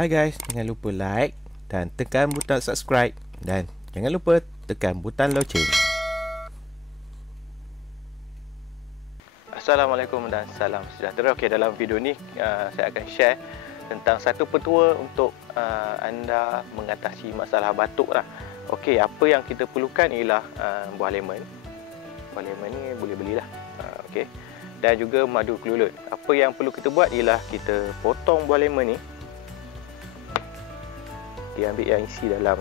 Hai guys, jangan lupa like dan tekan butang subscribe dan jangan lupa tekan butang loceng. Assalamualaikum dan salam sejahtera. Okey, dalam video ni saya akan share tentang satu petua untuk anda mengatasi masalah batuk lah. Okey, apa yang kita perlukan ialah buah lemon. Buah lemon ni boleh belilah. Okey. Dan juga madu kelulut. Apa yang perlu kita buat ialah kita potong buah lemon ni. Dia ambil yang isi dalam.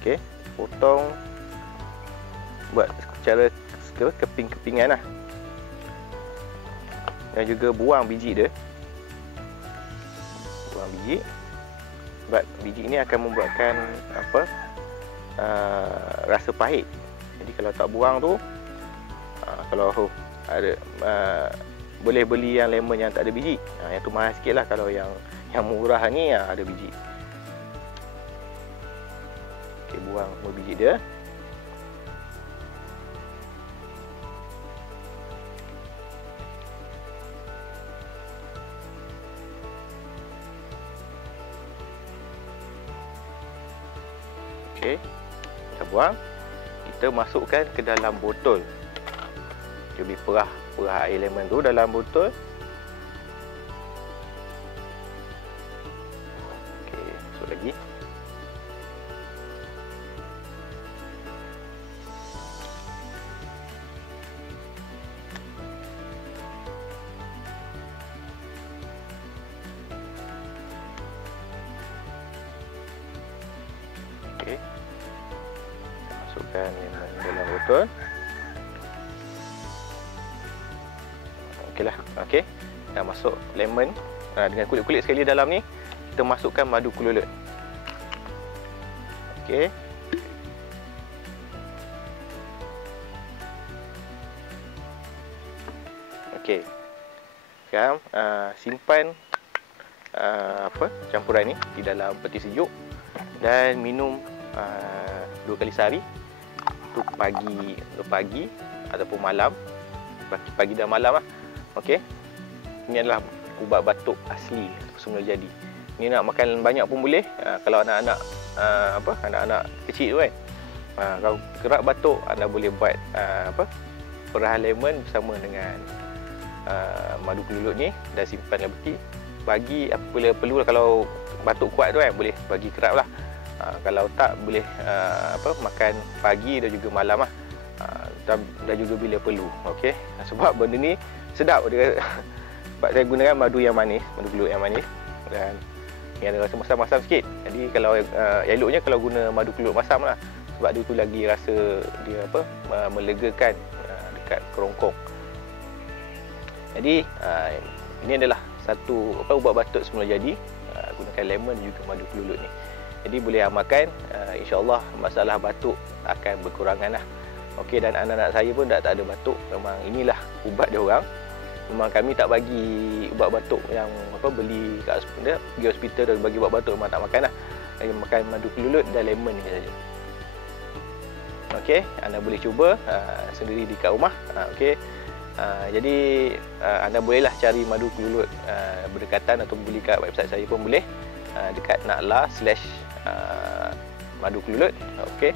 Okey, potong buat secara keping-kepingan lah. Dan juga buang biji dia. Buang biji. Sebab biji ni akan membuatkan rasa pahit. Jadi kalau tak buang tu, kalau ada boleh beli yang lemon yang tak ada biji. Yang tu mahal sikit lah. Kalau yang murah ni ada biji. Okey, buang semua biji dia. Okey, kita buang. Kita masukkan ke dalam botol. Kita beri perah air lemon tu dalam botol. Okey, masuk lagi. Okey, masukkan lemon dalam botol. Okeylah. Okey, dah masuk lemon dengan kulit-kulit sekali dalam ni. Kita masukkan madu kelulut. Okey. Okey. Sekarang simpan campuran ni di dalam peti sejuk dan minum 2 kali sehari. Untuk pagi ataupun malam. Pagi dan malam lah. Okey. Ini adalah ubat batuk asli semula jadi. Ini nak makan banyak pun boleh. Kalau anak-anak anak-anak kecil tu kan. Kalau kerap batuk, anda boleh buat perah lemon bersama dengan madu kelulut ni dan simpan dalam peti. Bagi apabila perlu, kalau batuk kuat tu kan, boleh bagi kerap lah. Kalau tak, boleh makan pagi dan juga malam lah. Dan juga bila perlu. Okey. Sebab benda ni sedap dia. Sebab saya gunakan madu yang manis, madu kelulut yang manis dan yang ada rasa masam-masam sikit. Jadi kalau eloknya kalau guna madu kelulut masam lah. Sebab dia tu lagi rasa dia melegakan dekat kerongkong. Jadi ini adalah satu ubat batuk semula jadi, gunakan lemon dan juga madu kelulut ni. Jadi boleh amalkan, insya-Allah masalah batuk akan berkurangan lah. Okey, dan anak-anak saya pun dah tak ada batuk. Memang inilah ubat dia orang. Memang kami tak bagi ubat batuk yang beli kat hospital, pergi hospital dan bagi ubat batuk, memang tak makan lah. Hanya makan madu kelulut dan lemon ni saja. Okey, anda boleh cuba sendiri di kat rumah. Okey. Jadi anda bolehlah cari madu kelulut berdekatan atau beli kat website saya pun boleh. Dekat nakla/madu kelulut. Okey.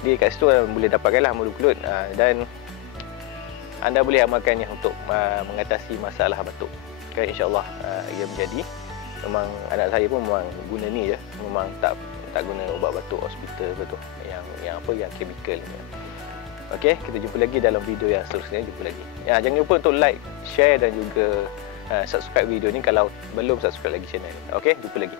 Jadi kat situ boleh dapatkanlah madu kelulut dan anda boleh amalkannya untuk mengatasi masalah batuk. Okay, insya-Allah ia menjadi. Memang anak saya pun memang guna ni je. Memang tak guna ubat batuk hospital betul. Yang chemical ni. Okey, kita jumpa lagi dalam video yang seterusnya. Jumpa lagi. Jangan lupa untuk like, share dan juga subscribe video ni kalau belum subscribe lagi channel ni. Okey, jumpa lagi.